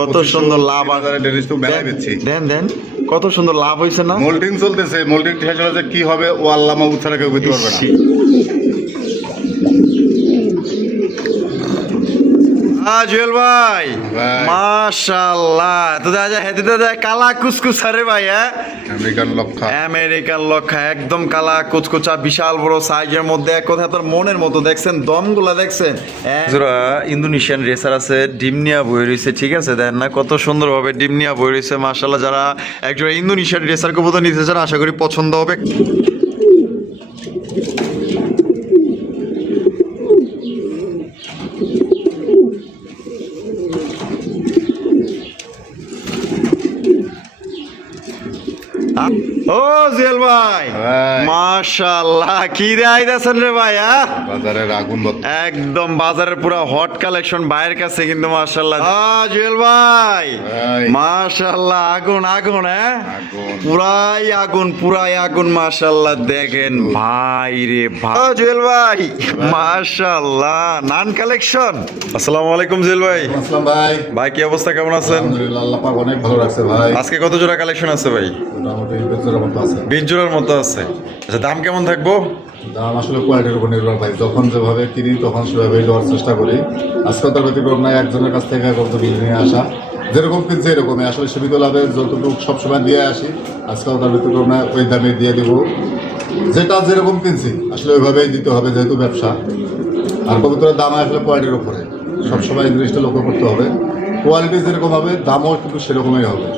কত সুন্দর লাভ। দেন দেন কত সুন্দর লাভ হয়েছে না। মোল্ডিং চলতেছে, মোল্ডিং কি হবে ও আল্লাহ মাহবুব ছাড়া কেউ বুঝতে পারবে না। জুয়েল ভাই মাশাআল্লাহ, তো দাদা হেতে দাদা কালা কুচকুচা রে ভাই। আমেরিকান লক্ষা একদম কালা কুচকুচা, বিশাল বড় সাইজের মধ্যে, এক কথা তোর মনের মতো। দেখছেন দমগুলা দেখছেন, ইন্দোনেশিয়ান রেসার আছে, ডিম নিয়া বই রয়েছে। ঠিক আছে, দেন না কত সুন্দর ভাবে ডিম নিয়া বই রয়েছে মাশাআল্লাহ। যারা একজন ইন্দোনেশিয়ান রেসার কবুতর নিতে চান আশা করি পছন্দ হবে। ও জুয়েল ভাই মাশাআল্লাহ, কি রে আইদাছেন রে ভাই? বাজারের আগুন, একদম বাজারের পুরো হট কালেকশন ভাইয়ের কাছে কিন্তু মাশাআল্লাহ। জুয়েল ভাই মাশাআল্লাহ, আগুন আগুন, পুরাই আগুন মাশাআল্লাহ। দেখেন ভাই রে ভাই, জুয়েল ভাই মাশাআল্লাহ, নান কালেকশন। আসসালামু আলাইকুম জুয়েল ভাই। আসসালাম ভাই। ভাই কি অবস্থা, কেমন আছেন? আলহামদুলিল্লাহ, আল্লাহ পাক অনেক ভালো রাখছে ভাই। আজকে কত জোড়া কালেকশন আছে ভাই? মোটামুটি 20 জোড়ার মতো আছে। আচ্ছা, দাম কেমন থাকবো? দাম আসলে কোয়ালিটির উপর নির্ভর ভাই। যখন যেভাবে কিনি তখন সেভাবেই দেওয়ার চেষ্টা করি। আজকে তার ব্যতিক্রম নাই, একজনের কাছ থেকে কত কিনে নিয়ে আসা, যেরকম কিনছে এরকমই আসলে সীমিত লাভে যতটুকু সবসময় দিয়ে আসি। আজকেও তার ব্যতিক্রম নাই, ওই দামে দিয়ে দেবো। যেটা যেরকম কিনছি আসলে ওইভাবেই দিতে হবে, যেহেতু ব্যবসা। আর কবুতরের দাম আসলে কোয়ালিটির উপরে, সবসময় এই জিনিসটা লক্ষ্য করতে হবে। কোয়ালিটি যেরকম হবে দামও কিন্তু সেরকমই হবে।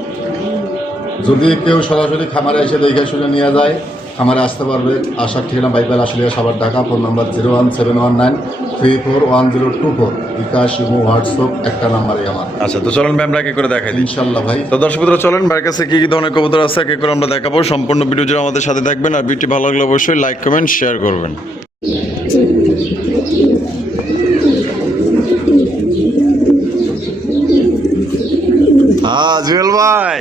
যদি কেউ সরাসরি খামারে এসে দেখে শুনে নিয়ে যায়, খামারে আসতে পারবে। আসার ঠিকানা Baipail Ashulia Savar Dhaka. Phone number 01719341024। BKash, imo, WhatsApp একটা নাম্বারই আমার। আচ্ছা, তো চলেন ভাই আমরা কি করে দেখাই দিই ইনশাল্লাহ ভাই। তো দর্শক বন্ধুরা চলেন ভাইয়ের কাছে কি কি ধরনের কবুতর আছে কি করে আমরা দেখাবো। সম্পূর্ণ ভিডিও জুড়ে আমাদের সাথে থাকবেন, আর ভিডিওটি ভালো লাগলে অবশ্যই লাইক কমেন্ট শেয়ার করবেন। জুয়েল ভাই,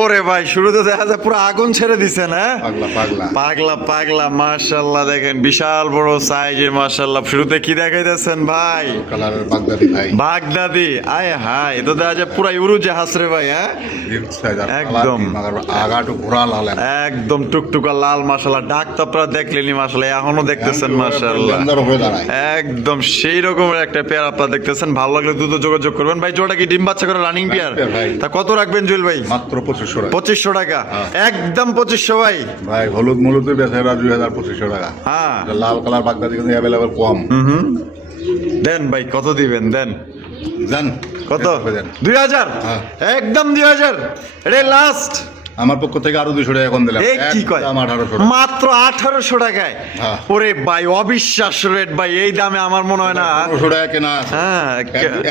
ওরে ভাই শুরুতে দেখা যায় পুরো আগুন ছেড়ে দিছেন। হ্যাঁ, পাগলা পাগলা মাশাআল্লাহ। দেখেন বিশাল বড় সাইজের মাশাআল্লাহ। শুরুতে কি দেখাইতেছেন ভাই? কালারের বাগদাদি ভাই। বাগদাদি, আয় হায়, তো দেখা যায় পুরো উড়োজাহাজ রে ভাই। হ্যাঁ, একদম আগাটু ঘোরা লাল, একদম টুকটুকা লাল মাশাআল্লাহ। ডাক তো আপনারা দেখলেনি মাশাআল্লাহ, এখনো দেখতেছেন মাশাআল্লাহ। একদম সেই রকমের একটা পেয়ার আপনারা দেখতেছেন। ভালো লাগলে দ্রুত যোগাযোগ করবেন ভাই। জোড়া কি ডিম বাচ্চা করে রানিং পেয়ার? তা কত রাখবেন জুয়েল ভাই? মাত্র 2500 টাকা। একদম 2500 ভাই। ভাই হলুদ মলুদ বেচে 2500 টাকা। হ্যাঁ, লাল কালার বাগদাদি কিন্তু অ্যাভেলেবল কম। দেন ভাই, কত দিবেন দেন? জান কত? 2000। একদম 2000, এটা লাস্ট। আমার পক্ষ থেকে আরো 200 টাকা কম দিলাম। কি কয়? মাত্র 1800 টাকায়। ওরে ভাই অবিশ্বাস রেট ভাই, এই দামে আমার মনে হয় না। 200 টাকা কেনা আছে,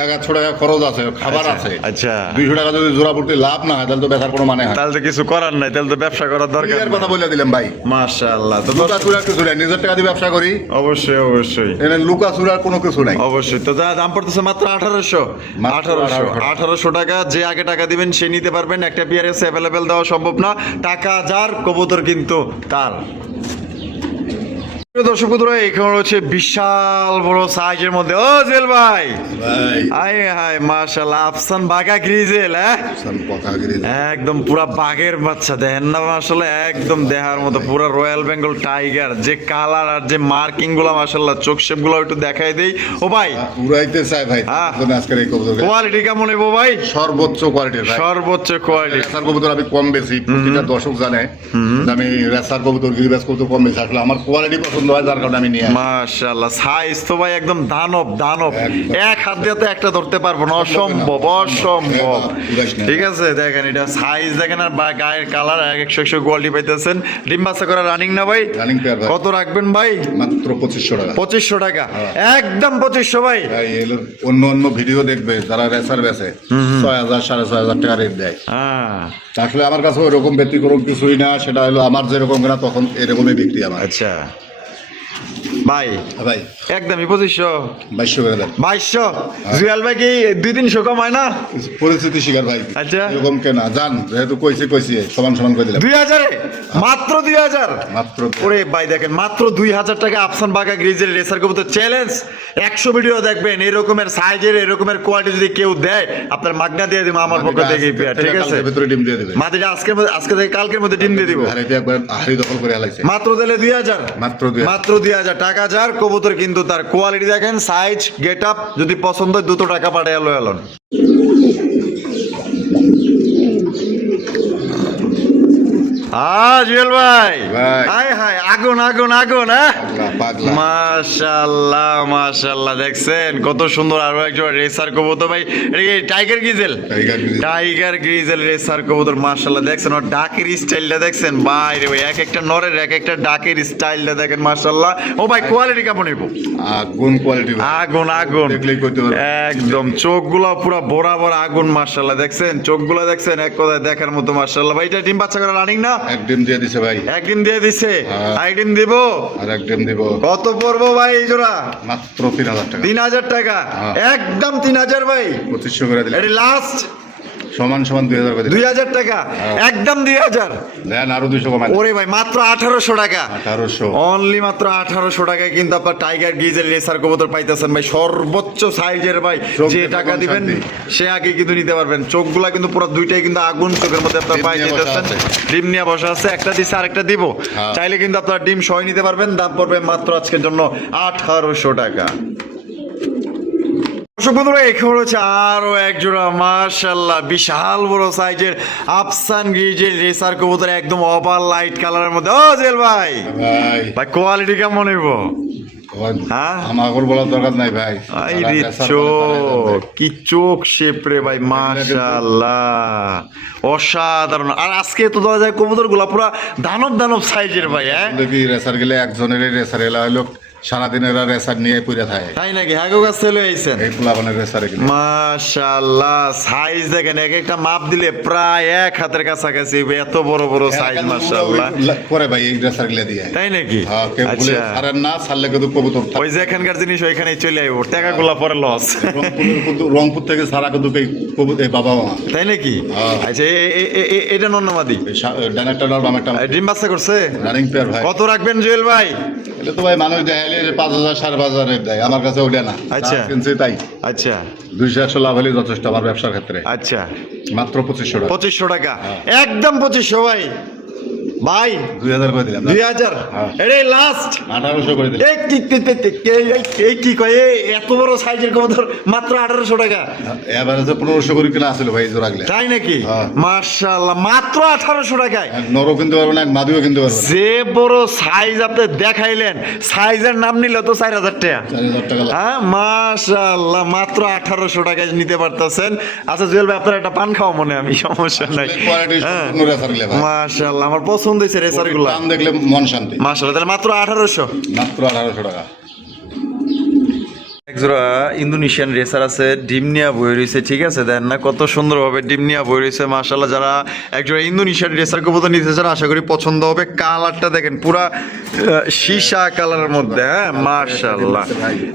100 টাকা খরচ আছে, খাবার আছে। আচ্ছা, 200 টাকা যদি জোড়া পড়তে লাভ না হয় তাহলে তো বেচার কোনো মানে হয়। তাহলে তো কিছু করার নাই, তাহলে তো ব্যবসা করার দরকার। এর কথা বলে দিলাম ভাই মাশাআল্লাহ। তো লুকা চুরা কিছু নাই, নিজের টাকা দিয়ে ব্যবসা করি। অবশ্যই অবশ্যই, এখানে লুকা চুরার কোনো কিছু নাই। অবশ্যই। তো দাম পড়তেছে মাত্র 1800 টাকা। যে আগে টাকা দিবেন সে নিতে পারবেন। একটা পিআরএস অ্যাভেলেবেল দেওয়া সম্ভব না। টাকা যার, কবুতর কিন্তু তার। দর্শক বন্ধুরা, এখানে হচ্ছে বিশাল বড় সাইজের মধ্যে। ও জেল ভাই, আয় হায় মাশাআল্লাহ, আফসান বাঘা গ্রিজেল। একদম পুরা বাঘের বাচ্চা, দেখেন না মাশাআল্লাহ, একদম দেখার মতো পুরা রয়্যাল বেঙ্গল টাইগার। যে কালার আর যে মার্কিং গুলো মাশাআল্লাহ, চোখ শেপ গুলো একটু দেখাই দেই। ও ভাই উড়াইতে চাই ভাই আজকের এই কবুতর। কোয়ালিটি কেমন হইব ভাই? সর্বোচ্চ কোয়ালিটির ভাই, সর্বোচ্চ কোয়ালিটি। রেসার কবুতর আমি কম বেশি, প্রতিটা দর্শক জানে আমি রেসার কবুতর গিরিবাজ কবুতর কম বেশি। আসলে আমার কোয়ালিটি পছন্দ হয়, যার কারণে আমি নিয়ে মাশাআল্লাহ। সাইজ তো ভাই একদম দানব দানব, এক হাত দিয়ে তো একটা ধরতে পারবো না, অসম্ভব অসম্ভব। ঠিক আছে, দেখেন এটা সাইজ দেখেন, আর গায়ের কালার 100 কোয়ালিটি পাইতেছেন। ডিম বাচ্চা করা রানিং না ভাই? Running pair. কত রাখবেন ভাই? মাত্র 2500 টাকা। 2500 টাকা, একদম 2500 ভাই। অন্য অন্য ভিডিও দেখবে যারা রেসার বেচে 6000 6500 টাকা রেট দেয়। আসলে আমার কাছে ওইরকম ব্যতিক্রম কিছুই না, সেটা হলো আমার যেরকম কিনা তখন এরকমই বিক্রি আমার। আচ্ছা ভাই ভাই একদমই 2500 2200 করে দেন 2200 জুয়েল ভাই কি 2-300 কম হয় না? পরিস্থিতি শিকার ভাই আচ্ছা। এরকম কেনা জান যেহেতু কইছি সমান সমান করে দিলাম 2000 এ মাত্র 2000 মাত্র ওরে ভাই দেখেন মাত্র 2000 টাকা আফসান বাঘা গ্রিজের রেসার কবুতর চ্যালেঞ্জ 100 ভিডিও দেখবেন এরকমের সাইজের এরকমের কোয়ালিটি যদি কেউ দেয় আপনার মাগনা দিয়ে দিব আমার পক্ষ থেকে ঠিক আছে ভিতরে ডিম দিয়ে দেবে মাটিটা আজকে থেকে কালকের মধ্যে ডিম দিয়ে দিব হারিতে একবার হারি দখল করে আলাইছে মাত্র দিলে 2000 মাত্র 2000 টাকা যার কবুতর কিন্তু তার কোয়ালিটি দেখেন সাইজ গেট আপ যদি পছন্দ হয় 200 টাকা পাঠায় লয় আলন জুয়েল ভাই হায় হায় আগুন আগুন আগুন হ্যাঁ মাশাআল্লাহ মাশাআল্লাহ দেখছেন কত সুন্দর আরো একজন রেসার কবুতর ভাই এটা কি টাইগার গ্রিজেল রেসার কবুতর মাশাআল্লাহ দেখছেন ওর ডাকের স্টাইলটা দেখছেন ভাই রে ভাই এক একটা নরের এক একটা ডাকের স্টাইলটা দেখেন মাশাআল্লাহ ও ভাই কোয়ালিটি কেমন হইব আগুন কোয়ালিটি আগুন আগুন দেখলেই কইতে পারবেন একদম চোখগুলো পুরো বরাবর আগুন মাশাআল্লাহ দেখছেন চোখগুলো দেখছেন এক কথায় দেখার মতো মাশাআল্লাহ ভাই এটা ডিম বাচ্চা করে রানিং না একদিন দিয়ে দিছে ভাই একদিন দিয়ে দিছে আইডিম দিব আর একদিন দিব কত পড়বো ভাই এই জোড়া মাত্র 3000 টাকা 3000 টাকা একদম 3000 ভাই 2500 করে দিলাম এটা লাস্ট সমান 2000 করে দিলাম 2000 টাকা একদম 2000 দেন আরো 200 কমাই ওরে ভাই মাত্র 1800 টাকা 1800 অনলি মাত্র 1800 টাকায় কিন্তু আপনার টাইগার গ্রিজেল রেসার কবুতর পাইতেছেন ভাই সর্বোচ্চ সাইজের ভাই যে টাকা দিবেন সে আগে কিন্তু নিতে পারবেন চোখগুলা কিন্তু পুরো দুইটাই কিন্তু আগুন চোখের মধ্যে আপনার পাই যেতেছেন ডিম নিয়ে বসা আছে একটা দিছে আরেকটা দিব চাইলে কিন্তু আপনারা ডিম সহ নিতে পারবেন দাম পড়বে মাত্র আজকের জন্য 1800 টাকা আরো এক জোড়া মাশাআল্লাহ বিশাল বড় সাইজের আফসান গ্রিজেল রেসার কবুতর একদম ওভার লাইট কালারের মধ্যে ও জেল ভাই ভাই কোয়ালিটি কেমন হইব আমাগর বলার দরকার নাই ভাই চোখ কি চোখ শেপ রে ভাই মাশাআল্লাহ অসাধারণ আর আজকে তো দেওয়া যায় কবুতর গুলা পুরা দানব দানব সাইজের ভাই হ্যাঁ দেখি রেসার গেলে একজনের রেসার এলা হলো সারাদিনের রেসার নিয়ে পুরে থাকে তাই নাকি হাগো গাছ চলে আইছেন এই পোলাপানের রেসারে গেলে মাশাআল্লাহ সাইজ দেখেন এক একটা মাপ দিলে প্রায় এক হাতের কাছাকাছি এত বড় বড় সাইজ মাশাআল্লাহ করে ভাই এই রেসার গেলে দিয়ে তাই নাকি আচ্ছা আর না ছাড়লে কিন্তু কবুতর ওই যে এখানকার জিনিস ওইখানেই চলে আইব টাকাগুলো পরে লস রংপুর থেকে সারা কিন্তু কবুতর বাবা মা তাই নাকি আচ্ছা এটা নন্নমাদি ডানেরটা আর বামেরটা ডিম বাচ্চা করছে রানিং পেয়ার ভাই কত রাখবেন জুয়েল ভাই এটা তো ভাই মানুষ দেয় 5000 5,500 দেয় আমার কাছে ওটা না আচ্ছা কিনছে তাই আচ্ছা 200 লাভ হলে যথেষ্ট আমার ব্যবসার ক্ষেত্রে আচ্ছা মাত্র 2500 টাকা একদম 2500 ভাই ভাই 2000 করে দিলাম 2000 এটাই লাস্ট 1800 করে দিলাম এই কি কয় এত বড় সাইজের কবুতর মাত্র 1800 টাকা এভারেজে 1500 করে কিনা আছিল ভাই জোড়া গলে তাই নাকি মাশাআল্লাহ মাত্র 1800 টাকায় নরও কিনতে পারবেন না মাদিও কিনতে পারবেন যে বড় সাইজ আপনি দেখাইলেন সাইজের নাম নিলে তো 4000 টাকা 4000 টাকা হ্যাঁ মাশাআল্লাহ মাত্র 1800 টাকায় নিতে পারতেছেন আচ্ছা জুয়েল ভাই আপনার একটা পান খাও মনে আমি সমস্যা নাই মাশাআল্লাহ আমার পছন্দ হয়েছে রেসারগুলো দাম দেখলে মন শান্তি মাশাআল্লাহ তাহলে মাত্র 1800 টাকা একজোড়া ইন্দোনেশিয়ান রেসার আছে ডিম নিয়া বই রয়েছে ঠিক আছে দেন না কত সুন্দরভাবে ডিম নিয়া বই রয়েছে মাশাআল্লাহ যারা একজোড়া ইন্দোনেশিয়ান রেসার কবুতর নিতে চান আশা করি পছন্দ হবে কালারটা দেখেন পুরা সীসা কালারের মধ্যে হ্যাঁ মাশাআল্লাহ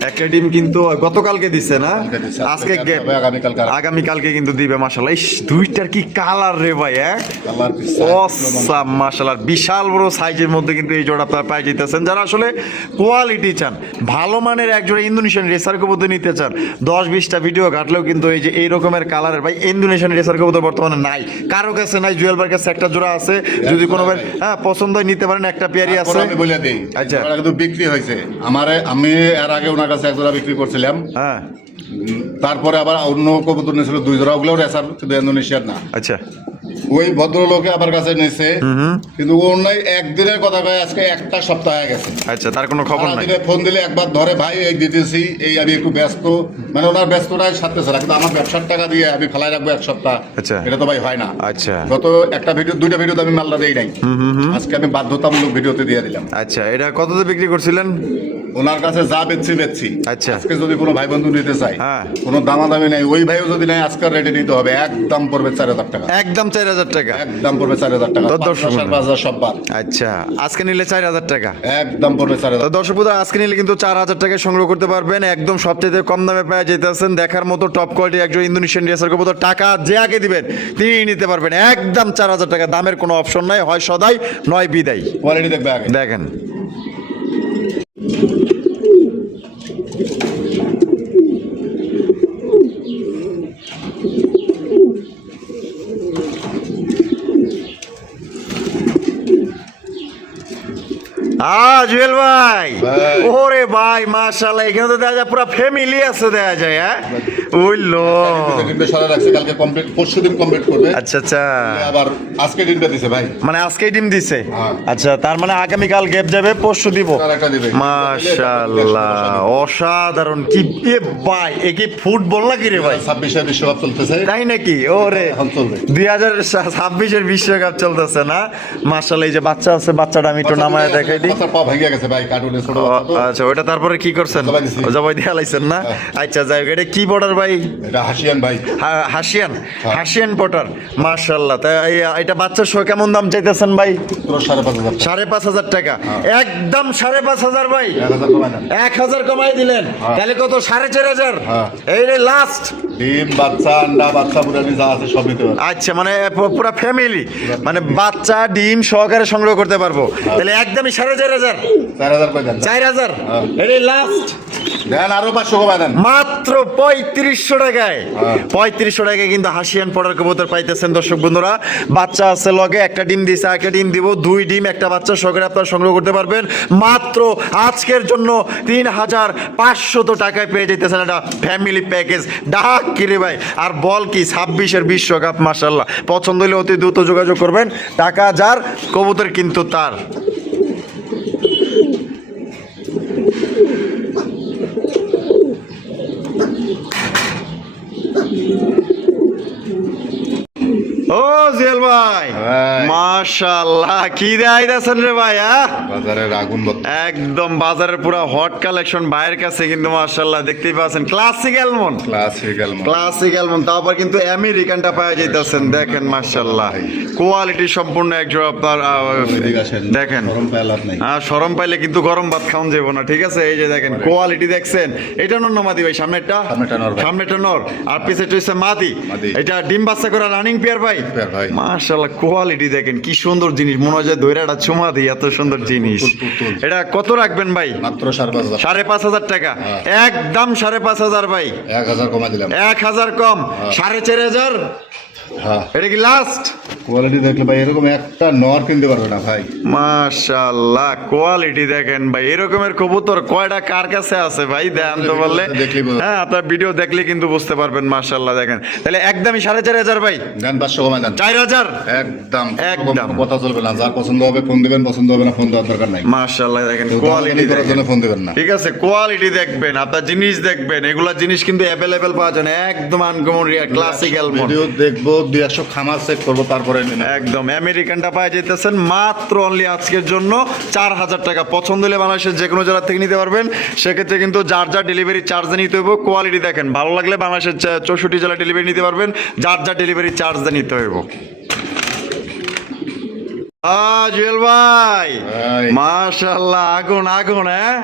একটা ডিম কিন্তু গতকালকে দিছে না আজকে আগামী কালকে কিন্তু দিবে মাশাআল্লাহ এই দুইটার কি কালার রে ভাই হ্যাঁ অসাম মাশাআল্লাহ বিশাল বড় সাইজের মধ্যে কিন্তু এই জোড়া আপনারা পাই যেতেছেন যারা আসলে কোয়ালিটি চান ভালো মানের একজোড়া ইন্দোনেশিয়ান রেসার কবুতর নিতে চান 10-20টা ভিডিও ঘাটলেও কিন্তু এই যে এই রকমের কালারের ভাই ইন্দোনেশিয়ান রেসার কবুতর বর্তমানে নাই কারো কাছে নাই জুয়েল ভাইয়ের কাছে একটা জোড়া আছে যদি কোনো ভাই হ্যাঁ পছন্দ হয় নিতে পারেন একটা পেয়ারি আছে আমি বলে দেই আচ্ছা কিন্তু বিক্রি হয়েছে আমি এর আগে ওনার কাছে এক জোড়া বিক্রি করছিলাম হ্যাঁ তারপরে আবার অন্য কবুতর নিয়েছিল 2 জোড়া ওগুলো রেসার শুধু ইন্দোনেশিয়ার না আচ্ছা ওই ভদ্রলোকে আমার কাছে নিয়েছে কিন্তু ওর নাই একদিনের কথা কয় আজকে একটা সপ্তাহ হয়ে গেছে আচ্ছা তার কোনো খবর নাই ফোন দিলে একবার ধরে ভাই এই দিতেছি এই আমি একটু ব্যস্ত মানে ওনার ব্যস্ততায় সাথে ছাড়া কিন্তু আমার ব্যবসার টাকা দিয়ে আমি ফেলাই রাখবো এক সপ্তাহ আচ্ছা এটা তো ভাই হয় না আচ্ছা গত একটা ভিডিও 2টা ভিডিওতে আমি মালটা দেই নাই আজকে আমি বাধ্যতামূলক ভিডিওতে দিয়ে দিলাম আচ্ছা এটা কততে বিক্রি করছিলেন ওনার কাছে যা বেচছি আচ্ছা আজকে যদি কোনো ভাই বন্ধু নিতে চায় হ্যাঁ কোনো দামাদামি নাই, ওই ভাইও যদি নাই আজকের রেটে নিতে হবে, একদম পড়বে 4,000 টাকা, একদম 4,000 টাকা। একদম পড়বে 4,000 টাকা, তো দর্শক 5,000 সব বাদ, আচ্ছা আজকে নিলে 4,000 টাকা। একদম পড়বে 4,000। তো দর্শক বন্ধুরা, আজকে নিলে কিন্তু 4,000 টাকায় সংগ্রহ করতে পারবেন, একদম সবচেয়ে কম দামে পেয়ে যেতেছেন। দেখার মতো টপ কোয়ালিটি একজন ইন্দোনেশিয়ান রেসার কবুতর, টাকা যে আগে দিবেন তিনি নিতে পারবেন একদম 4,000 টাকা। দামের কোনো অপশন নাই, হয় সদাই নয় বিদায়। কোয়ালিটি দেখবে আগে। দেখেন জুয়েল ভাই, ভাই। ওরে ভাই মাশাআল্লাহ, এখানে তো দেখা যায় পুরো ফ্যামিলি আছে, দেখা যায়। হ্যাঁ ওইলো, ডিমটা সারা রাখছে, কালকে কমপ্লিট, পরশুদিন কমপ্লিট করবে। আচ্ছা আচ্ছা, আবার আজকে ডিমটা দিছে ভাই। মানে আজকেই ডিম দিছে। হ্যাঁ। আচ্ছা, তার মানে আগামীকাল গ্যাপ যাবে, পরশু দিব। আর একটা দিবে। মাশাআল্লাহ, অসাধারণ। কি এ ভাই, এ কি ফুটবল নাকি রে ভাই? 26 বিশ্বকাপ চলতেছে, তাই নাকি? ওরে এখন চলবে। 2026-এর বিশ্বকাপ চলতেছে না? মাশাআল্লাহ, এই যে বাচ্চা আছে, বাচ্চাটা আমি একটু নামায় দেখাই দিই। বাচ্চার পা ভেঙে গেছে ভাই, কার্টুনে ছোট ও, বাচ্চা তো। আচ্ছা, ওটা তারপরে কি করছেন? জবাই দিছি। জবাই দিয়ে হালাইছেন না? আচ্ছা, যাই হোক, এটা কি বর্ডার ভাই? এটা হাসিয়ান ভাই। হাসিয়ান, হাসিয়ান পটার। মাশাআল্লাহ, তাই এটা বাচ্চার শো কেমন দাম চাইতেছেন ভাই? 5,500 5,500 টাকা, একদম 5,500 ভাই। 1,000 কমায় দেন। 1,000 কমাই দিলেন, তাহলে কত? 4,500। হ্যাঁ। এই রে লাস্ট। ডিম, বাচ্চা, আন্ডা, বাচ্চা পুরানি যা আছে সব নিতে পারবে। আচ্ছা, মানে পুরো ফ্যামিলি, মানে বাচ্চা ডিম সহকারে সংগ্রহ করতে পারবো, তাহলে একদমই 4,500। 4,000 কই দেন। 4,000, হ্যাঁ। এটাই লাস্ট। দেন আরো 500 কমায় দেন। মাত্র 3500 টাকায়। হ্যাঁ। 3500 টাকায় কিন্তু হাসিয়ান পড়ার কবুতর পাইতেছেন দর্শক বন্ধুরা। বাচ্চা আছে লগে, একটা ডিম দিছে, একটা ডিম দিব, 2 ডিম একটা বাচ্চা সহকারে আপনারা সংগ্রহ করতে পারবেন মাত্র আজকের জন্য 3,500 টাকায় পেয়ে যেতেছেন একটা ফ্যামিলি প্যাকেজ। ডাক কিরে ভাই, আর বল কি 26-এর বিশ্বকাপ। মাশাআল্লাহ, পছন্দ হলে অতি দ্রুত যোগাযোগ করবেন। টাকা যার, কবুতর কিন্তু তার। ও জেল ভাই, ভাই। মাশাআল্লাহ, কি দেখাইতেছেন রে ভাই? হ্যাঁ, বাজারের আগুন একদম বাজারের পুরো হট কালেকশন ভাইয়ের কাছে কিন্তু। মাশাআল্লাহ, দেখতেই পাচ্ছেন ক্লাসিক অ্যালমন্ড, ক্লাসিক অ্যালমন্ড, তারপর কিন্তু আমেরিকানটা পাওয়া যাইতেছেন। দেখেন মাশাআল্লাহ, কোয়ালিটি সম্পূর্ণ একজোড়া আপনার। দেখেন, হ্যাঁ, শরম পাইলে কিন্তু গরম ভাত খাওয়ান যাবো না, ঠিক আছে? এই যে দেখেন কোয়ালিটি দেখছেন, এটা নর না মাদি ভাই? সামনেরটা সামনেরটা নর, আর পিছেরটা হচ্ছে মাদি। এটা ডিম বাচ্চা করা রানিং পেয়ার ভাই। মাশাআল্লাহ, কোয়ালিটি দেখেন কি সুন্দর জিনিস, মনে হয় যে দইরাটা চুমা দিই, এত সুন্দর জিনিস। এটা কত রাখবেন ভাই? মাত্র 5,500। 5,500 টাকা, একদম 5,500 ভাই। 1,000 কমাই দিলাম। 1,000 কম, 4,500। হ্যাঁ, এটা কি লাস্ট? কোয়ালিটি দেখলে ভাই এরকম একটা নর কিনতে পারবে না ভাই। মাশাআল্লাহ, কোয়ালিটি দেখেন ভাই। এরকমের কবুতর কয়টা কার কাছে আছে ভাই? দেন তো বললে। হ্যাঁ, আপনার ভিডিও দেখলে কিন্তু বুঝতে পারবেন। মাশাআল্লাহ, দেখেন, তাহলে একদমই 4,500 ভাই। দেন 500 কমাই দেন। 4,000 একদম একদম। কথা চলবে না, যার পছন্দ হবে ফোন দিবেন, পছন্দ হবে না ফোন দেওয়ার দরকার নাই। মাশাআল্লাহ, দেখেন কোয়ালিটি কোয়ালিটি করার জন্য ফোন দিবেন না। ঠিক আছে, কোয়ালিটি দেখবেন, আপনার জিনিস দেখবেন, এগুলা জিনিস কিন্তু অ্যাভেলেবেল পাওয়া যায় না, একদম uncommon Riya classic almond. Video দেখবো, 200 খামার চেক করবো, তারপরে নিন। একদম আমেরিকানটা পাওয়া যেতেছেন মাত্র অনলি আজকের জন্য 4,000 টাকা। পছন্দ হলে বাংলাদেশের যে কোনো জেলা থেকে নিতে পারবেন, সেক্ষেত্রে কিন্তু যার যার ডেলিভারি চার্জ নিতে হইব। কোয়ালিটি দেখেন, ভালো লাগলে বাংলাদেশের 64 জেলা ডেলিভারি নিতে পারবেন, যার যার ডেলিভারি চার্জ নিতে হইব। জুয়েল ভাই, মাশাআল্লাহ, আগুন আগুন, হ্যাঁ,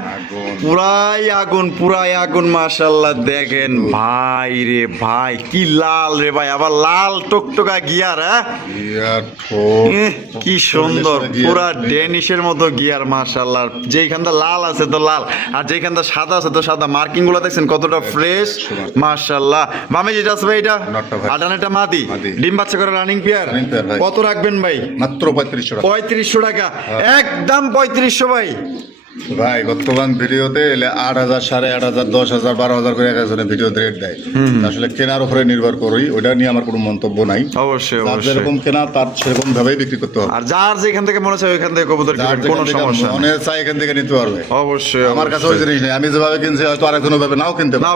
পুরাই আগুন, পুরাই আগুন। মাশাআল্লাহ, দেখেন ভাই রে ভাই, কি লাল রে ভাই, আবার লাল টকটকা গিয়ার। হ্যাঁ, কি সুন্দর, পুরা ডেনিশের মতো গিয়ার। মাশাআল্লাহ, যেইখানটা লাল আছে তো লাল, আর যেইখানটা সাদা আছে তো সাদা। মার্কিং গুলো দেখছেন কতটা ফ্রেশ। মাশাআল্লাহ, বামে যেটা আছে ভাই এটা আটানেটা মাদি, ডিম বাচ্চা করে রানিং পেয়ার। কত রাখবেন ভাই? মাত্র 3500 টাকা, একদম 3500 ভাই। ভাই বর্তমান ভিডিওতে 8,000, 8,500, 10,000, 12,000 করে একজনের ভিডিওতে রেট দেয়। আসলে কেনার উপরে নির্ভর করি, ওটা নিয়ে আমার কোনো মন্তব্য নাই। অবশ্যই অবশ্যই, যেরকম কেনা তার সেরকম ভাবেই বিক্রি করতে হবে। আর যার যেখান থেকে মনে চায় ওইখান থেকে কবুতর কিনবেন, কোনো সমস্যা নেই। মনে চাই এখান থেকে নিতে পারবে। অবশ্যই, আমার কাছে ওই জিনিস নেই, আমি যেভাবে কিনছি হয়তো আরেকজন ভাবে নাও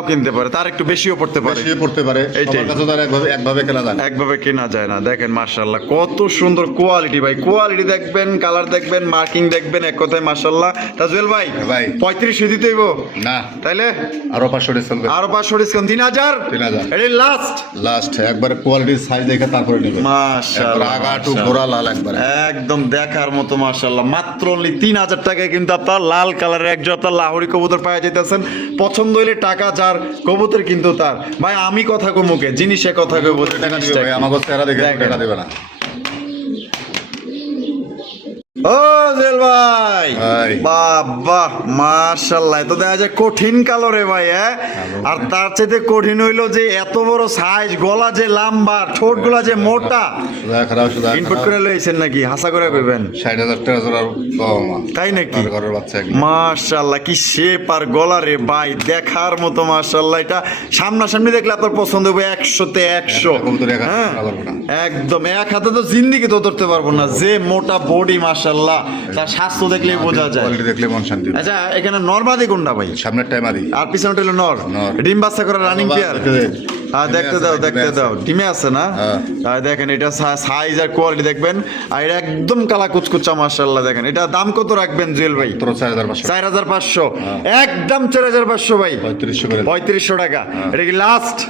কিনতে পারে, তার একটু বেশিও পড়তে পারে। আমার কাছে তার একভাবে কেনা যায় না। একভাবে কেনা যায় না। দেখেন মাশাআল্লাহ, কত সুন্দর কোয়ালিটি ভাই। কোয়ালিটি দেখবেন, কালার দেখবেন, মার্কিং দেখবেন, এক কথায় মাশাআল্লাহ। তাজ জুয়েল ভাই ভাই 35 দিতে হইব না, তাইলে আরো 500 ডিসকাউন্ট আরো 500 ডিসকাউন্ট 3000 3000 এটা লাস্ট লাস্ট একবারে কোয়ালিটির সাইজ দেখে তারপরে নেবে। মাশাআল্লাহ আগা টু গোড়া লাল একবারে একদম দেখার মতো মাশাআল্লাহ। মাত্র অনলি 3000 টাকায় কিন্তু আপনার লাল কালারের এক জোড়া লাহোরি কবুতর পাওয়া যাইতেছেন। পছন্দ হইলে টাকা যার, কবুতর কিন্তু তার। ভাই আমি কথা কই মুখে, জিনিসে কথা কই বলতে টাকা দিবে ভাই, আমাকে চেহারা দেখে টাকা দিবে না। ও জেল ভাই ভাই। বাবা মাশাআল্লাহ, তো দেখা যায় কঠিন কালো রে ভাই। আর তার চাইতে কঠিন হইলো যে এত বড় সাইজ, গলা যে লম্বা, ঠোঁট গুলা যে মোটা। ইনপুট করে লইছেন নাকি? হাসা করে কইবেন 60,000 টাকা জোড়া কম। তাই নাকি? ঘরের বাচ্চা মাশাআল্লাহ, কি শেপ আর গলা রে ভাই, দেখার মতো মাশাআল্লাহ। এটা সামনাসামনি দেখলে আপনার পছন্দ হবে 100-তে 100। হ্যাঁ, একদম এক হাতে তো জিন্দিগি তো ধরতে পারবো না, যে মোটা বডি মাশাআল্লাহ। তার স্বাস্থ্য দেখলেই বোঝা যায়। কোয়ালিটি দেখলে মন শান্তি। আচ্ছা, এখানে নরমাদি কোনটা ভাই? সামনের টাইম আদি আর পিছনেটা হলো নর। ডিম বাচ্চা করা রানিং পেয়ার। হ্যাঁ, দেখতে দাও দেখতে দাও, ডিমে আছে না? হ্যাঁ, দেখেন এটা সাইজ আর কোয়ালিটি দেখবেন। আর এটা একদম কালা কুচকুচা মাশাআল্লাহ। দেখেন এটা দাম কত রাখবেন জুয়েল ভাই? 4500। একদম 4500 ভাই। 3500 টাকা। এটা কি লাস্ট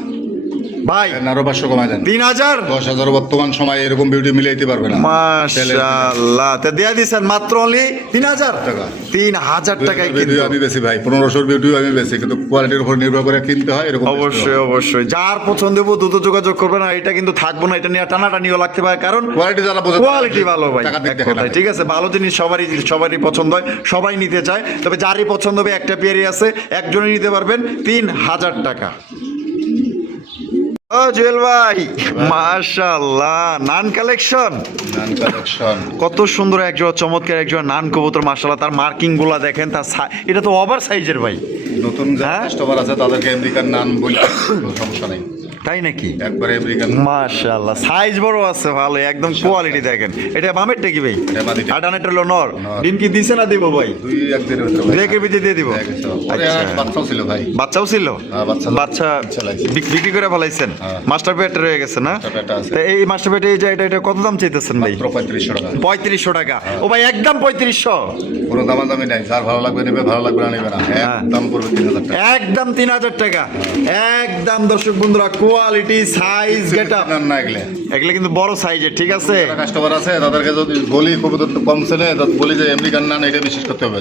ভাই? আরো 500 কমায় দেন। 3000 10,000 বর্তমান সময় এরকম বিউটি মিলাইতে পারবে না মাশাআল্লাহ। তে দেয়া দিছেন মাত্র অনলি 3000 টাকা। 3000 টাকায় কিন্তু আমি বেশি ভাই, 1500 বিউটি আমি বেশি, কিন্তু কোয়ালিটির উপর নির্ভর করে কিনতে হয় এরকম। অবশ্যই অবশ্যই, যার পছন্দ হবে দ্রুত যোগাযোগ করবেন। আর এটা কিন্তু থাকবো না, এটা নিয়ে টানাটানিও লাগতে পারে, কারণ কোয়ালিটি যারা বোঝে, কোয়ালিটি ভালো ভাই। টাকা দিতে হয়। ঠিক আছে, ভালো জিনিস সবারই পছন্দ হয়, সবাই নিতে চায়। তবে যারই পছন্দ হবে, একটা পেয়ারই আছে, একজনই নিতে পারবেন 3000 টাকা। ও জুয়েল ভাই মাশাআল্লাহ, নান কালেকশন কত সুন্দর একজোড়া চমৎকার একজোড়া নান কবুতর মাশাআল্লাহ। তার মার্কিং গুলা দেখেন, তার এটা তো ওভার সাইজের ভাই। নতুন যারা কাস্টমার আছে তাদেরকে আমেরিকান নান বলি, সমস্যা নাই। তাই নাকি? একবারে আমেরিকান মাশাআল্লাহ, সাইজ বড় আছে ভালো, একদম কোয়ালিটি দেখেন। এটা বামেরটা কি ভাই? আর ডানেরটা হলো নর। ডিম কি দিছে না দিব ভাই? দুই একদিনের ভিতরে দুই একের ভিতরে দিয়ে দিব। আচ্ছা, বাচ্চাও ছিল ভাই। বাচ্চাও ছিল? বাচ্চা বিক্রি করে ফেলাইছেন? মাস্টার পেট রয়ে গেছে না? এই মাস্টার পেট, এই যে এটা কত দাম চাইতেছেন ভাই? 3500 টাকা। 3500 টাকা। ও ভাই একদম 3500। কোনো দামাদামি নাই, যার ভালো লাগবে নেবে, ভালো লাগবে না নেবে না। একদম পড়বে 3000 টাকা। একদম 3000 টাকা। একদম দর্শক বন্ধুরা, কোয়ালিটি সাইজ গেটআপ না এগুলা কিন্তু বড় সাইজের। ঠিক আছে, কাস্টমার আছে তাদেরকে যদি বলি কবুতর কম ছেলে, বলি যে আমেরিকান নান, এটা বিশেষ করতে হবে।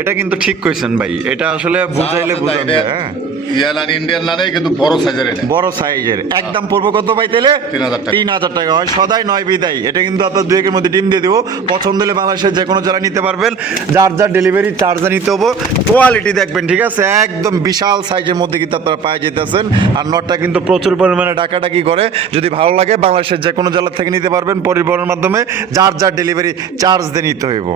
এটা কিন্তু ঠিক কইছেন ভাই, এটা আসলে বুঝাইলে বুঝাবে। হ্যাঁ, ইয়ালান ইন্ডিয়ান নানে কিন্তু বড় সাইজের। এটা বড় সাইজের। একদম পড়বে কত ভাই তাহলে? 3000 টাকা। হয় সদাই নয় বিদায়। এটা কিন্তু আপনার 2 এর মধ্যে ডিম দিয়ে দিব। পছন্দ হলে বাংলাদেশের যে কোনো জায়গায় নিতে পারবেন। যার যার ডেলিভারি চার্জে নিতে হবো। কোয়ালিটি দেখবেন, ঠিক আছে? একদম বিশাল সাইজের মধ্যে কিন্তু আপনারা পাই যেতেছেন। আর নটটা কিন্তু প্রচুর পরিমাণে ডাকাডাকি করে। যদি ভালো লাগে বাংলাদেশের যে কোনো জেলা থেকে নিতে পারবেন পরিবহনের মাধ্যমে। যার যার ডেলিভারি চার্জ দিয়ে নিতে হইব।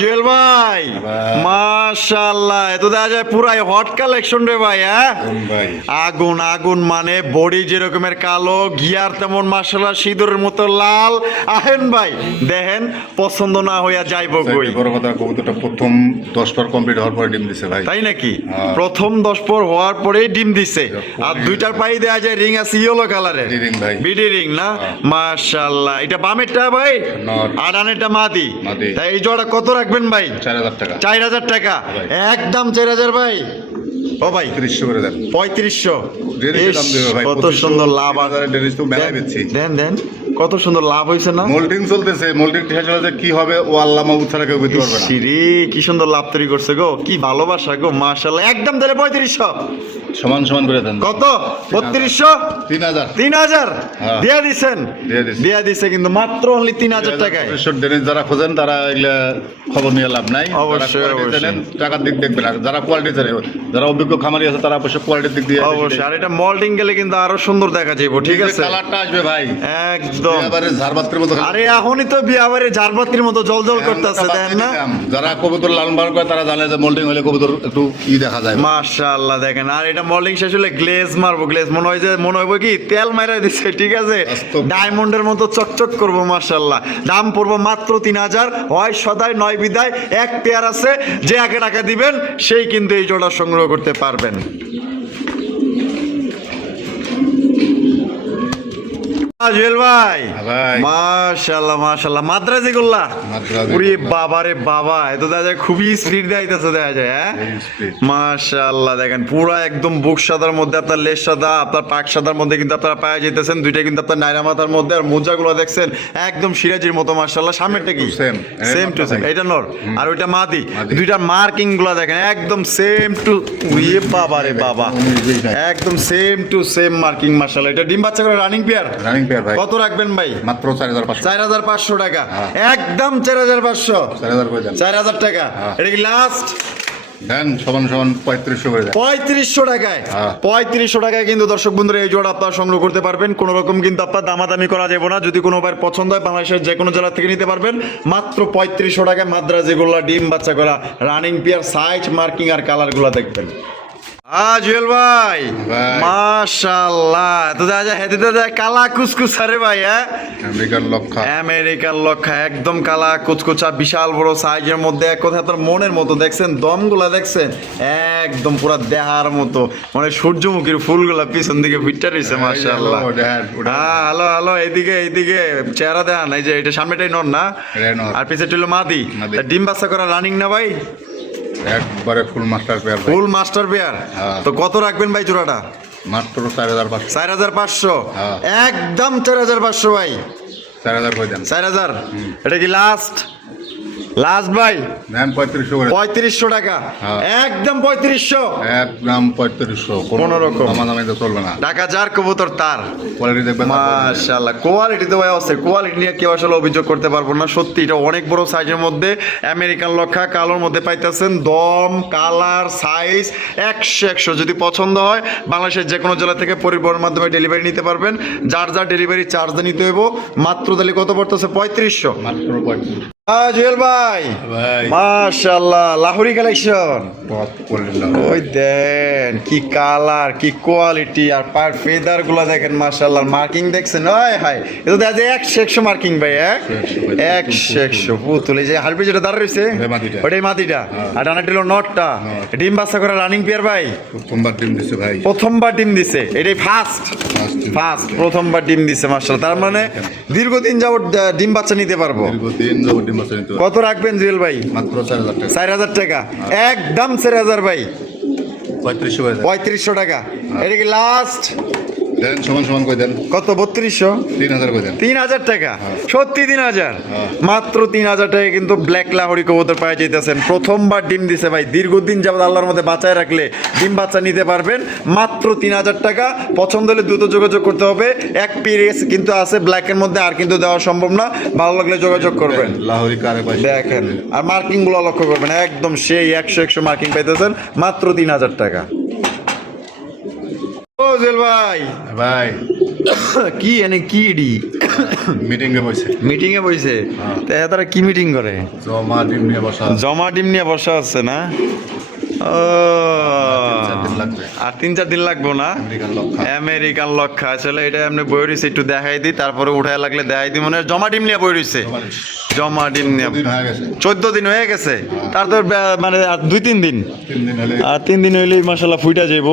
জুয়েল ভাই মাশাআল্লাহ, এত দেখা যায় পুরাই হট কালেকশন রে ভাই। হ্যাঁ, আগুন আগুন, মানে বডি যেরকমের কালো, গিয়ার তেমন মাশাআল্লাহ সিঁদুরের মতো লাল। আহেন ভাই দেখেন, পছন্দ না হইয়া যাইবো কই। বড় কথা, কবুতরটা প্রথম 10 পর কমপ্লিট হওয়ার পরে ডিম দিছে ভাই। তাই নাকি? প্রথম 10 পর হওয়ার পরেই ডিম দিছে। আর দুইটার পাই দেয়া যায় রিং আছে ইয়েলো কালারের, বিডি রিং না? মাশাআল্লাহ। এটা বামেরটা ভাই, আর ডানেরটা মাদি। তাই এই জোড়া কত রাখবেন ভাই? 4000 টাকা। 4000 টাকা। একদম 4000 ভাই। ও ভাই 3500 করে দেন। 3500। কত সুন্দর লাভ আছে। দেন দেন, কত সুন্দর লাভ হয়েছে না? মোল্ডিং চলতেছে, মোল্ডিং ঠেকালে কি হবে ও আল্লাহ মাহবুব ছাড়া কেউ বুঝতে পারবে না। সিরি কি সুন্দর লাভ তৈরি করছে গো, কি ভালোবাসা গো মাশাআল্লাহ। একদম তাহলে 3500 সমান সমান করে দেন। কত? 3200। 3000 দিয়া দিছেন? দিয়া দিছে কিন্তু মাত্র অনলি 3000 টাকায়। ডেনিস যারা খোঁজেন তারা এগুলা খবর নিয়ে লাভ নাই। অবশ্যই টাকার দিক দেখবেন, যারা কোয়ালিটি জানে, যারা অভিজ্ঞ খামারি আছে তারা অবশ্যই কোয়ালিটির দিক দিয়ে অবশ্যই। আর এটা মোল্ডিং গেলে কিন্তু আরো সুন্দর দেখা যাবে। ঠিক আছে, কালারটা আসবে ভাই একদম এবারে ঝাড়বাতির মতো। আরে এখনই তো বিয়াবারে ঝাড়বাতির মতো জলজল করতেছে, দেন না? যারা কবুতর লালন পালন করে তারা জানে যে মোল্ডিং হলে কবুতর একটু কি দেখা যায়। মাশাআল্লাহ দেখেন। আর এটা মোল্ডিং শেষ হলে গ্লেজ মারবো। গ্লেজ মনে হয় কি তেল মাইরা দিচ্ছে। ঠিক আছে, ডায়মন্ডের মতো চকচক করবো মাশাআল্লাহ। দাম পড়বো মাত্র 3000। হয় সদাই নয় বিদায়। এক পেয়ার আছে, যে আগে টাকা দিবেন সেই কিন্তু এই জোড়া সংগ্রহ করতে পারবেন। জুয়েল ভাই ভাই। মাশাআল্লাহ মাশাআল্লাহ মাদ্রাজি গোল্লা মাদ্রাজি ওরে গোল্লা। বাবা রে বাবা এত দেখা যায় খুবই স্পিড দেখাইতেছে দেখা যায় হ্যাঁ Very speed। মাশাআল্লাহ দেখেন পুরো একদম বুক সাদার মধ্যে আপনার লেস সাদা আপনার পাক সাদার মধ্যে কিন্তু আপনারা পায়ে যেতেছেন দুইটা কিন্তু আপনার নাইরা মাথার মধ্যে আর মোজাগুলো দেখছেন একদম সিরাজির মতো মাশাআল্লাহ সামনেরটা কি Same, সেম টু সেম ভাই। এটা নর আর ওইটা মাদি মাদি। দুইটার মার্কিং গুলো দেখেন একদম সেম টু ওরে বাবা রে বাবা একদম সেম টু সেম মার্কিং মাশাআল্লাহ এটা ডিম বাচ্চা করে রানিং পেয়ার রানিং পেয়ার ভাই কত রাখবেন ভাই মাত্র 4500 4,500 টাকা হ্যাঁ। একদম 4,500 4000 করে দেন 4,000 টাকা হ্যাঁ। এটা কি লাস্ট দেন সমান 3500 করে দেন 3500 টাকায় হ্যাঁ। 3500 টাকায় কিন্তু দর্শক বন্ধুরা এই জোড়া আপনারা সংগ্রহ করতে পারবেন কোনো রকম কিন্তু আপনার দামাদামি করা যাবে না যদি কোনো ভাইয়ের পছন্দ হয় বাংলাদেশের যে কোনো জেলা থেকে নিতে পারবেন মাত্র 3500 টাকায় মাদ্রাজি গোল্লা ডিম বাচ্চা করা রানিং পিয়ার সাইজ মার্কিং আর কালার গুলা দেখবেন জুয়েল ভাই ভাই। মাশাআল্লাহ তো দেখা যায় হেঁটে তো যায় কালা কুচকুচা রে ভাই হ্যাঁ আমেরিকান লক্ষা আমেরিকান লক্ষা একদম কালা কুচকুচা বিশাল বড় সাইজের মধ্যে এক কথা আপনার মনের মতো দেখছেন দমগুলা দেখছেন একদম পুরা দেহার মতো মানে সূর্যমুখীর ফুলগুলা পিছন দিকে ফিটটা রয়েছে মাশাআল্লাহ হ্যাঁ হ্যালো হ্যালো এইদিকে এইদিকে চেহারা দেখান এই যে এটা সামনেটাই নর না এটা নর। আর পিছে ছিল মাদি মাদি। তা ডিম বাচ্চা করা রানিং না ভাই একবারে ফুল মাস্টার পেয়ার ভাই ফুল মাস্টার পেয়ার হ্যাঁ। তো কত রাখবেন ভাই জোড়াটা মাত্র 4500 4,500 হ্যাঁ। একদম 4,500 ভাই 4000 করে দেন 4,000 এটা কি লাস্ট লাস্ট ভাই দেন 3500 করে দেন। 3500 টাকা হ্যাঁ। একদম 3500 একদম 3500 কোনো রকম। দামাদামি তো চলবে না টাকা যার কবুতর তার কোয়ালিটি দেখবেন মাশাআল্লাহ কোয়ালিটি তো ভাই আছে কোয়ালিটি নিয়ে কেউ আসলে অভিযোগ করতে পারবো না সত্যি এটা অনেক বড় সাইজের মধ্যে আমেরিকান লক্ষা কালোর মধ্যে পাইতেছেন দম কালার সাইজ 100 যদি পছন্দ হয় বাংলাদেশের যে কোনো জেলা থেকে পরিবহনের মাধ্যমে ডেলিভারি নিতে পারবেন যার যার ডেলিভারি চার্জ নিতে হইব মাত্র তাহলে কত পড়তেছে 3500 মাত্র 3500 জুয়েল ভাই ভাই মাশাআল্লাহ লাহোরি কালেকশন টপ কোয়ালিটি ওই দেন কি কালার কি কোয়ালিটি আর পার ফেদার গুলো দেখেন মাশাআল্লাহ মার্কিং দেখছেন ওই হাই এটা দেখা যায় 100 মার্কিং ভাই 100 পুতুল এই যে হারবি যেটা দাঁড়া রয়েছে ওটাই মাদিটা। ওটাই মাদিটা আর ডানা টিলো নটটা ডিম বাচ্চা করে রানিং পেয়ার ভাই প্রথমবার টিম দিছে ভাই প্রথমবার ডিম দিছে এটাই ফার্স্ট প্রথমবার ডিম দিছে মাশাআল্লাহ তার মানে দীর্ঘদিন যাবত ডিম বাচ্চা নিতে পারবো দীর্ঘদিন যাবত ডিম বাচ্চা নিতে হবে। কত রাখবেন জুয়েল ভাই মাত্র 4000 টাকা 4,000 টাকা একদম 4,000 ভাই 3500 করে দেন 3500 টাকা এটা কি লাস্ট দেন সমান করে দেন কত 3200 3000 করে দেন 3,000 টাকা সত্যি 3,000 হ্যাঁ। মাত্র 3,000 টাকা কিন্তু ব্ল্যাক লাহোরি কবুতর পাওয়া যাইতেছেন প্রথমবার ডিম দিছে ভাই দীর্ঘদিন যাবত আল্লাহর মধ্যে বাঁচায় রাখলে ডিম বাচ্চা নিতে পারবেন মাত্র 3,000 টাকা পছন্দ হলে দ্রুত যোগাযোগ করতে হবে এক পিস কিন্তু আছে ব্ল্যাকের মধ্যে আর কিন্তু দেওয়া সম্ভব না ভালো লাগলে যোগাযোগ করবেন লাহোরি কারে পাই দেখেন আর মার্কিং গুলো লক্ষ্য করবেন একদম সেই 100 মার্কিং পাইতেছেন মাত্র 3,000 টাকা ও জেল ভাই ভাই কি এনে কি ডি মিটিং এ বসে মিটিং এ বইছে তা তারা কি মিটিং করে জমা ডিম নিয়ে বসা জমা ডিম নিয়ে বসা আছে না ও 3-4 দিন লাগবে। আর 3-4 দিন লাগবো না আমেরিকান লক্ষা আমেরিকান লক্ষা আসলে এটা এমনি বই রয়েছে একটু দেখাই দিই তারপরে উঠায় লাগলে দেখাই দিই মনে হয় জমা ডিম নিয়ে বই রয়েছে জমা ডিম নিয়ে দিন হয়ে গেছে 14 দিন হয়ে গেছে তার তো মানে আর 2-3 দিন 3 দিন হলে আর 3 দিন হইলেই মাসাল্লাহ ফুইটা যাইব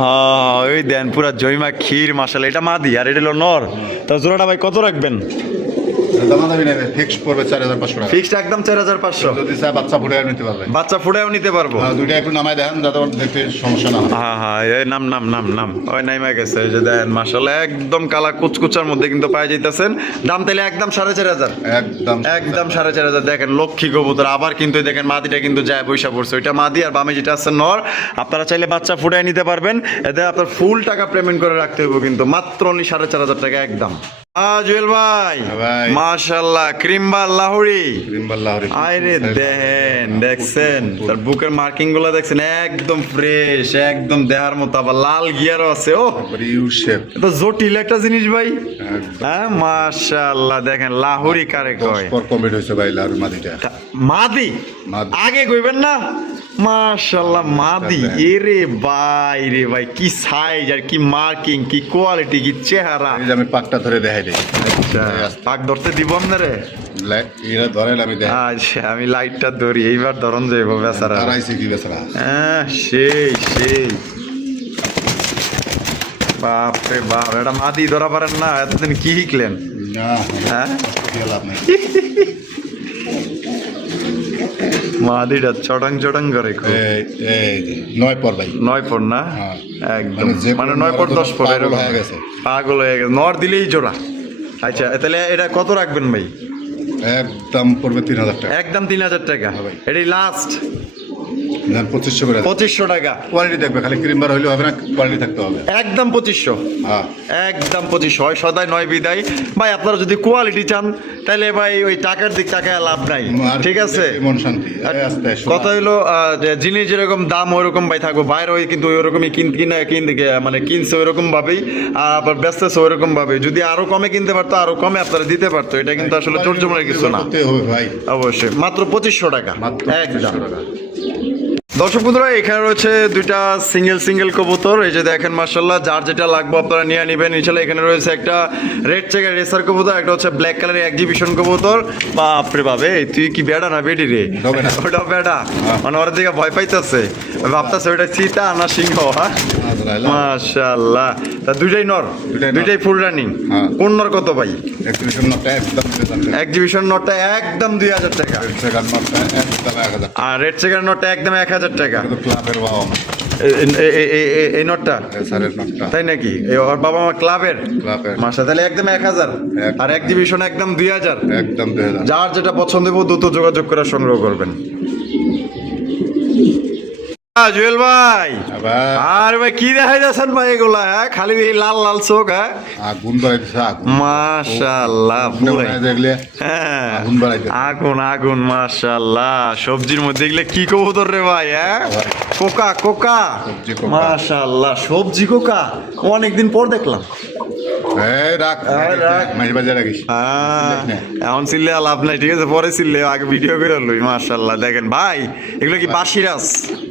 হ্যাঁ ওই দেন পুরা জয়মা ক্ষীর মাসাল্লাহ এটা মাদি আর এটা হলো নর তো জোড়াটা ভাই কত রাখবেন দামাদামি নেবে ফিক্স পড়বে 4500 টাকা ফিক্সড একদম 4,500 যদি চায় বাচ্চা ফুটে নিতে পারবে বাচ্চা ফুটাও নিতে পারবো দুইটা একটু নামায় দেন যাতে ওর দেখতে সমস্যা না হয় হ্যাঁ হ্যাঁ এই নাম ওই নাইমা গেছে এই যে দেন মাশাআল্লাহ একদম কালা কুচকুচার মধ্যে কিন্তু পাই যাইতেছেন দাম তাইলে একদম 4,500 একদম 4,500 দেখেন লক্ষ্মী কবুতর আবার কিন্তু এই দেখেন মাদিটা কিন্তু যায় বৈশা পড়ছে ওইটা মাদি আর বামে যেটা আছে নর আপনারা চাইলে বাচ্চা ফুটাই নিতে পারবেন এতে আপনার ফুল টাকা পেমেন্ট করে রাখতে হবে কিন্তু মাত্র 4,500 টাকা একদম জুয়েল ভাই ভাই। মাশাআল্লাহ ক্রিমবাল লাহোরি রিম্বাল লাহোরি আরে দেখেন দেখছেন তার বুকের মার্কিং গুলো দেখছেন একদম ফ্রেশ একদম দেহার মতো আবার লাল গিয়ারও আছে ও ইউ শেপ এটা জটিল একটা জিনিস ভাই হ্যাঁ মাশাআল্লাহ দেখেন লাহোরি কারে কয় পর কমপ্লিট হয়েছে ভাই লাহোরি মাদিটা মাদি মাদি। আগে কইবেন না মাশাআল্লাহ মাদি এরে ভাই কি সাইজ আর কি মার্কিং কি কোয়ালিটি কি চেহারা এই যে আমি পাকটা ধরে দেখাই দিই পাক ধরতে দিব আপনারে এরা ধরেন আমি দেখাই আচ্ছা আমি লাইটটা ধরি এইবার ধরন যাইব বেচারা তারাইছে কি বেচারা হ্যাঁ সেই বাপরে বাপ, এটা মাদি ধরা পারেন না, এতদিন কি শিখলেন? না হ্যাঁ লাভ নাই। মাদিটা চটাং চটাং করে খুব। এই 9 পর ভাই। 9 পর না? হ্যাঁ। একদম মানে যে মানে কোনো 9 পর নর 10 পর পাগল এরকম হয়ে গেছে। পাগল হয়ে গেছে, নর দিলেই জোড়া। আচ্ছা তাহলে এটা কত রাখবেন ভাই? একদম পড়বে 3000 টাকা। একদম 3000 টাকা। হ্যাঁ ভাই। এটাই লাস্ট। 2500 করে। 2500 টাকা। কোয়ালিটি দেখবে, খালি ক্রিম বার হইলে হবে না, কোয়ালিটি থাকতে হবে। একদম 2500। হ্যাঁ একদম 2500 হয় সদাই নয় বিদায়। ভাই আপনারা যদি কোয়ালিটি চান তাহলে ভাই ওই টাকার দিক টাকায় লাভ নাই, ঠিক আছে? মন শান্তি। এই আস্তে কথা হইলো যে জিনিস যেরকম দাম ওইরকম ভাই থাকবো, বাইরে ওই কিন্তু ওইরকমই মানে কিনছে ওইরকম ভাবেই, আবার বেচতেছে ওইরকম ভাবে। যদি আরো কমে কিনতে পারতো আরো কমে আপনারা দিতে পারতো, এটা কিন্তু আসলে চোরজমের কিছু না। করতে হবে ভাই। অবশ্যই মাত্র 2500 টাকা। মাত্র একদম। 2500 টাকা। দর্শক বন্ধুরা, এখানে রয়েছে দুইটা সিঙ্গেল কবুতর। এই যে দেখেন মাশাআল্লাহ, যার যেটা লাগবে আপনারা নিয়ে নেবেন ইনশাআল্লাহ। এখানে রয়েছে একটা রেড চেকার রেসার কবুতর, একটা হচ্ছে ব্ল্যাক কালারের এক্সিবিশন কবুতর। বাপরে বাপ, এই তুই কি বেড়া না বেডি রে? ওটা বেড়া, মানে ওর দিকে ভয় পাইতেছে, ভাবতেছে ওটা চিতা না সিংহ। হ্যাঁ মাশাআল্লাহ। তা দুইটাই নর, দুইটাই ফুল রানিং। কোন নর কত ভাই? এক্সিবিশন নটটা একদম 2000 টাকা। এক্সিবিশন নটটা একদম 2000 টাকা, সেখান নটটা একদম 1000 টাকা। আর রেড চেকার নটটা একদম 1000 টাকা। কিন্তু ক্লাবের বাবা মা। এই নটটা স্যারের নটটা। তাই নাকি? ওর বাবা মা ক্লাবের ক্লাবের। মাসা, তাহলে একদম 1000, আর এক্সিবিশন একদম 2000। একদম 2000। যার যেটা পছন্দ হবে দ্রুত যোগাযোগ করে সংগ্রহ করবেন। জুয়েল ভাই, আবার আর ভাই কি দেখাই যাচ্ছেন ভাই এগুলা? হ্যাঁ খালি এই লাল লাল চোখ। হ্যাঁ আগুন বাড়াইতেছে, আগুন। মাশাআল্লাহ, পুরাই। দেখলে হ্যাঁ আগুন বাড়াইতেছে। আগুন আগুন মাশাআল্লাহ। সবজির মধ্যে এগুলো কি কবুতর রে ভাই? হ্যাঁ কোকা কোকা, সবজি কোকা। মাশাআল্লাহ সবজি কোকা, অনেকদিন পর দেখলাম। এই রাখ, রাখ। মাঝে বাজে রাখিস। এখন চিল্লে লাভ নাই, ঠিক আছে? পরে চিল্লে, আগে ভিডিও করে লই। মাশাআল্লাহ দেখেন ভাই, এগুলো কি বাসিরাজ?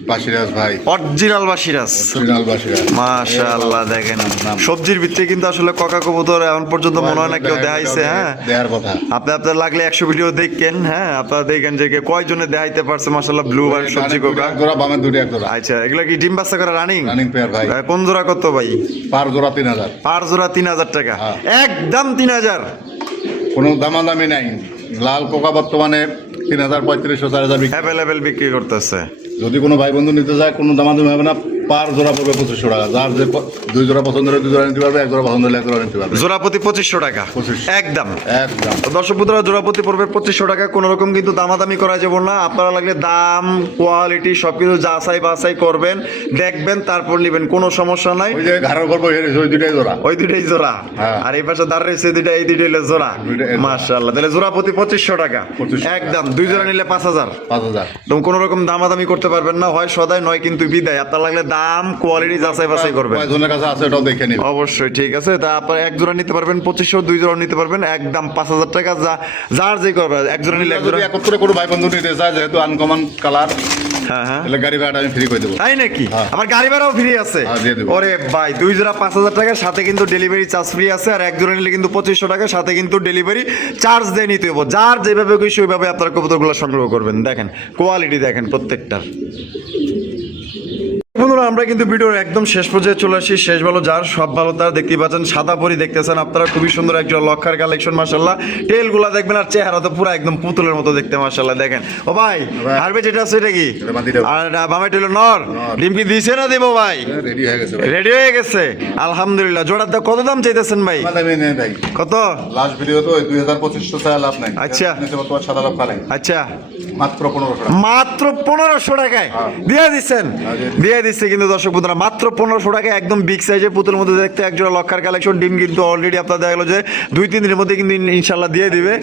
বাসিরাজ ভাই, অরিজিনাল বাসিরাজ। অরিজিনাল বাসিরাজ। মাশাআল্লাহ দেখেন, সবজির ভিতরে কিন্তু আসলে কোকা কবুতর এখন পর্যন্ত মনে হয় না কেউ দেখাইছে। হ্যাঁ দেয়ার কথা। আপনার লাগলে 100 ভিডিও দেখেন। হ্যাঁ আপনারা দেখেন যে কয়জনে দেখাইতে পারছে মাশাআল্লাহ ব্লু আর সবজি কোকা। জোড়া বামে দুটো এক জোড়া। আচ্ছা এগুলো কি ডিম বাচ্চা করে রানিং? রানিং পেয়ার ভাই। কোন জোড়া কত ভাই? পার জোড়া 3000। পার জোড়া 3000 টাকা। একদম 3000। কোনো দামাদামি নাই। লাল কোকা বর্তমানে 3000, 3500, 4000 বিক্রি। অ্যাভেলেবেল বিক্রি করতেছে। যদি কোনো ভাই বন্ধু নিতে চায় কোনো দামাদামি হবে না। পার জোড়া পড়বে 2500 টাকা। যার যে 2 জোড়া পছন্দ হলে 2 জোড়া নিতে পারবে, 1 জোড়া পছন্দ হলে 1 জোড়া নিতে পারবে। জোড়া প্রতি 2500 টাকা। 2500 একদম একদম। তো দর্শক বন্ধুরা, জোড়া প্রতি পড়বে 2500 টাকা। কোনো রকম কিন্তু দামাদামি করা যাবে না। আপনারা লাগলে দাম কোয়ালিটি সবকিছু যাচাই বাছাই করবেন, দেখবেন, তারপর নেবেন, কোনো সমস্যা নাই। ওই যে ঘাড়ের উপর বসে রয়েছে, ওই দুটাই জোড়া। ওই দুইটাই জোড়া। হ্যাঁ। আর এই পাশে দাঁড় রয়েছে দুইটা, এই দুইটাই হলো জোড়া। মাশাআল্লাহ, তাহলে জোড়া প্রতি 2500 টাকা। 2500 একদম। 2 জোড়া নিলে 5000। 5000। তুমি কোনো রকম দামাদামি করতে পারবেন না, হয় সদাই নয় কিন্তু বিদায়। আপনার লাগলে দাম কোয়ালিটি যাচাই বাছাই করবেন। কয়জনের কাছে আছে এটাও দেখে নিন। অবশ্যই, ঠিক আছে। তা আপনার 1 জোড়া নিতে পারবেন 2500, 2 জোড়া নিতে পারবেন একদম 5000 টাকা। যার যে করবে, 1 জোড়া নিলে 1 জোড়া। যদি একত্রে কোনো ভাই বন্ধু নিতে চায়, যেহেতু আনকমন কালার, হ্যাঁ হ্যাঁ তাহলে গাড়ি ভাড়াটা আমি ফ্রি করে দেবো। তাই নাকি? হ্যাঁ। আমার গাড়ি ভাড়াও ফ্রি আছে। হ্যাঁ, দিয়ে দেবো। ওরে ভাই, 2 জোড়া 5000 টাকার সাথে কিন্তু ডেলিভারি চার্জ ফ্রি আছে। আর 1 জোড়া নিলে কিন্তু 2500 টাকার সাথে কিন্তু ডেলিভারি চার্জ দিয়ে নিতে হবে। যার যেভাবে খুশি ওইভাবে আপনার কবুতরগুলো সংগ্রহ করবেন। দেখেন কোয়ালিটি, দেখেন প্রত্যেকটার। বন্ধুরা, আমরা কিন্তু ভিডিওর একদম শেষ পর্যায়ে চলে আসি। শেষ ভালো যার সব ভালো তার। দেখতে পাচ্ছেন সাদা পরি দেখতেছেন আপনারা, খুবই সুন্দর একজন লক্ষার কালেকশন মাশাআল্লাহ। টেল গুলা দেখবেন আর চেহারা তো পুরো একদম পুতুলের মতো দেখতে মাশাআল্লাহ। দেখেন ও ভাই, হারবে যেটা আছে এটা কি? আর বামে টেল নর। ডিম কি দিছে না দেবো ভাই? রেডি হয়ে গেছে। রেডি হয়ে গেছে আলহামদুলিল্লাহ। জোড়ার দাম কত দাম চাইতেছেন ভাই? কত? লাস্ট ভিডিও তো 2500 টাকা লাভ নাই। আচ্ছা। তোমার 7000 টাকা। আচ্ছা মাত্র 1500 টাকা। মাত্র 1500 টাকায় দিয়ে দিচ্ছেন? দিয়ে দিচ্ছে কিন্তু দর্শক বন্ধুরা, মাত্র 1500 টাকায় একদম বিগ সাইজের পুতুলের মধ্যে দেখতে একজোড়া লক্ষার কালেকশন। ডিম কিন্তু অলরেডি আপনার দেখা গেলো যে 2-3 দিনের মধ্যে কিন্তু ইনশাল্লাহ দিয়ে দিবে।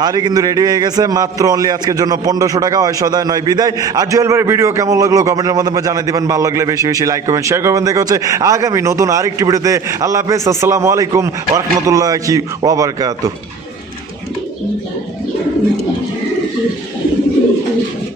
হাড়ি কিন্তু রেডি হয়ে গেছে। মাত্র অনলি আজকের জন্য 1500 টাকা। হয় সদায় নয় বিদায়। আর জুয়েল ভাইয়ের ভিডিও কেমন লাগলো কমেন্টের মাধ্যমে জানিয়ে দিবেন। ভালো লাগলে বেশি বেশি লাইক করবেন, শেয়ার করবেন। দেখা হচ্ছে আগামী নতুন আরেকটি ভিডিওতে। আল্লাহ হাফেজ। আসসালামু আলাইকুম ওয়া রাহমাতুল্লাহি ওয়া বারাকাতুহু।